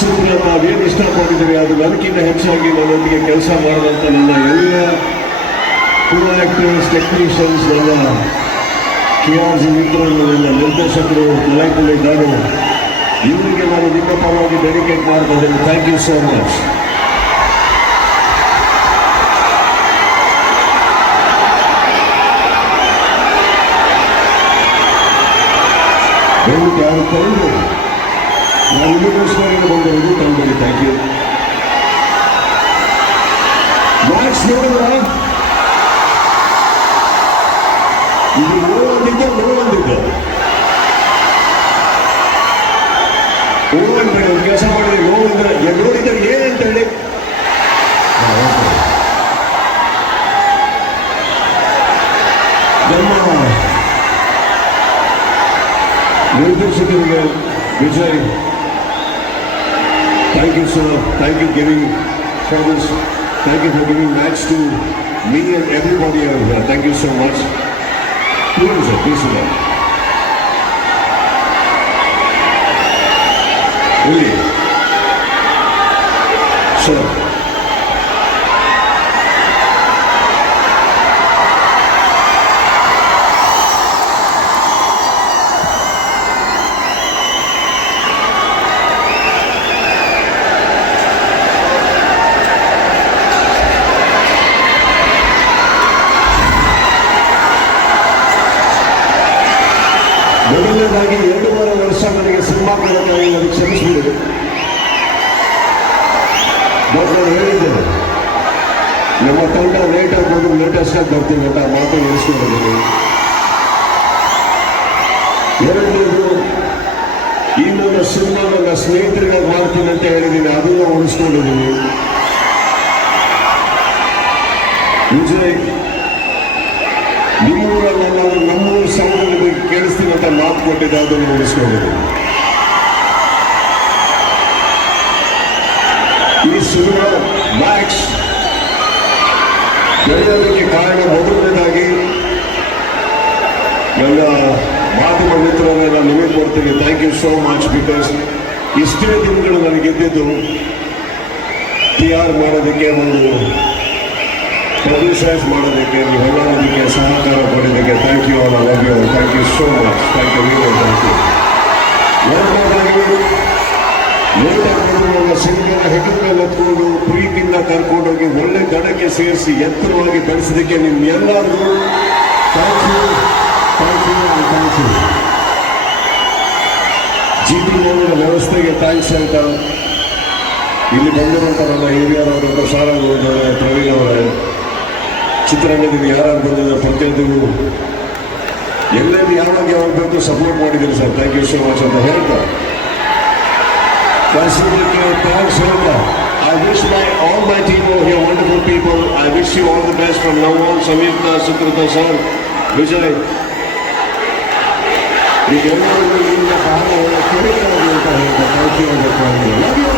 ಚಿತ್ರ ನಾವೇನು ಇಷ್ಟಪಟ್ಟಿದ್ದೀವಿ? ಅದು ಅದಕ್ಕಿಂತ ಹೆಚ್ಚಾಗಿ ನನ್ನೊಂದಿಗೆ ಕೆಲಸ ಮಾಡಿದಂಥ ನನ್ನ ಎಲ್ಲ ಕೋ ಆಕ್ಟರ್ಸ್ ಟೆಕ್ನಿಷಿಯನ್ಸ್ ಎಲ್ಲ ಕೆ ಆರ್ ಜಿ ಮಿತ್ರರು, ಎಲ್ಲ ನಿರ್ದೇಶಕರು ಇದ್ದಾರೆ. ಇವರಿಗೆ ನಾನು ನಿಮ್ಮ ಪರವಾಗಿ ಡೆಡಿಕೇಟ್ ಮಾಡ್ತಾ ಇದ್ದೇನೆ. ಥ್ಯಾಂಕ್ ಯು ಸೋ ಮಚ್ ದಯವಿಟ್ಟು ಯಾರು ತಂದು ನಾನು ನಿಮಗೋಸ್ಕರ ಬಂದಿರೋದು ತಂದಿರಿ ಥ್ಯಾಂಕ್ ಯು ಮ್ಯಾಕ್ಸ್ ನೋಡಿದ್ರ ಇದು ನೋಡೋದಿದ್ದ ನೋಡೋದಿದ್ದ ನೋಡಂದ್ರೆ ಒಂದು ಕೆಲಸ ಮಾಡಿದ್ರೆ ನೋಡಿದ್ರೆ ನೋಡಿದ್ರೆ ಏನಂತ ಹೇಳಿ ಹಾ, ಓಕೆ. ನಮ್ಮ ನಿರ್ದೇಶಕರಿಗೆ Vijay thank you sir thank you giving for this thank you for giving much to me and everybody thank you so much please sir please sir ಇಲ್ಲಿ ಸರ್ ಮೊದಲನೇದಾಗಿ ಎರಡೂವರೆ ವರ್ಷ ನನಗೆ ಸಿನಿಮಾ ಕಾರ್ಯಕ್ರಮ ನನಗೆ ಕ್ಷಮಿಸಿಬಿಡಿ. ಬಟ್ ಹೇಳಿದ್ದೇನೆ. ನಮ್ಮ ತಂಡ ಲೇಟ್ ಆಗಿ ಬಂದು ಲೇಟೆಸ್ಟ್ ಆಗಿ ಬರ್ತೀನಿ ಅಂತ ಮಾತು ನೆನೆಸ್ಕೊಂಡಿದ್ದೀನಿ ಎರಡನೇದು, ಈ ನನ್ನ ಸಿನಿಮಾ ನನ್ನ ಸ್ನೇಹಿತರಿಗಾಗಿ ಮಾಡ್ತೀನಿ ಅಂತ ಹೇಳಿದ್ದೀನಿ, ಅದನ್ನು ಉಳಿಸ್ಕೊಂಡಿದ್ದೀನಿ. ವಿಜಯ್ ನಿಮ್ಮೂರಲ್ಲಿ ನಾವು ನಮ್ಮೂರು ಸಮಾಜದಲ್ಲಿ ಕೇಳಿಸ್ತೀನಿ ಅಂತ ಮಾತು ಕೊಟ್ಟಿದ್ದೆ ಅದನ್ನು ಉಳಿಸ್ಕೊಂಡಿದ್ದೆ ಈ ಸಿನಿಮಾ ಮ್ಯಾಕ್ಸ್ ಬೆಳೆಯೋದಕ್ಕೆ ಕಾರಣ ಮೊದಲನೇದಾಗಿ ನನ್ನ ಮಾಧ್ಯಮ ಮಿತ್ರರನ್ನೆಲ್ಲ ನಿಮಗೆ ಕೊಡ್ತೀನಿ. Thank you so much because ಇಷ್ಟೇ ದಿನಗಳು ನನಗೆ ಗೆದ್ದಿದ್ದು ಟಿ ಆರ್ ಮಾಡೋದಕ್ಕೆ ಒಂದು ಪಬ್ಲಿಸೈಸ್ ಮಾಡೋದಕ್ಕೆ ನನಗೆ ಸಹಕಾರ ಕೊಡೋದಕ್ಕೆ thank you all love you thank you so much thank you very thank you single ಹೆಗಲ ಮೇಲೆ ಎತ್ಕೊಂಡು ಪ್ರೀತಿಯಿಂದ ಕರ್ಕೊಂಡೋಗಿ ಒಳ್ಳೆ ದಡಕ್ಕೆ ಸೇರಿಸಿ ಎತ್ತರವಾಗಿ ಬೆಳೆಸೋದಕ್ಕೆ ನಿಮ್ಮೆಲ್ಲರಿಗೂ thank you thank you thank you G ವ್ಯವಸ್ಥೆಗೆ ಥ್ಯಾಂಕ್ಸ್ ಅಂತ ಇಲ್ಲಿ ಬಂದಿರುವಂಥ ನನ್ನ ಹಿರಿಯರಾದ ಪ್ರಸಾರ ಪ್ರವೀಣ್ ಅವರೇ. ಚಿತ್ರರಂಗದಿಂದ ಯಾರು ಬಂದಿದ್ದಾರೆ ಪ್ರತಿಯೊಂದಿಗೂ ಎಲ್ಲೆಲ್ಲಿ ಯಾವಾಗ ಯಾವಾಗ ಬೇಕು ಸಪೋರ್ಟ್ ಮಾಡಿದ್ದೀರಿ sir. Thank you so much ಅಂತ ಹೇಳ್ತಾ. ಕಳಿಸಿದ್ದಕ್ಕೆ ಥ್ಯಾಂಕ್ಸ್ ಹೇಳ್ತಾ I wish my all my team wonderful people I wish you all the best from now on Samyuktha Sukrutha sir Vijay ಈಗೆಲ್ಲರಿಗೂ ನಿಮ್ಮ ಕಾರಣ ಕೇಳಿದ್ದಾರೆ ಅಂತ ಹೇಳ್ತಾರೆ ಥ್ಯಾಂಕ್ ಯು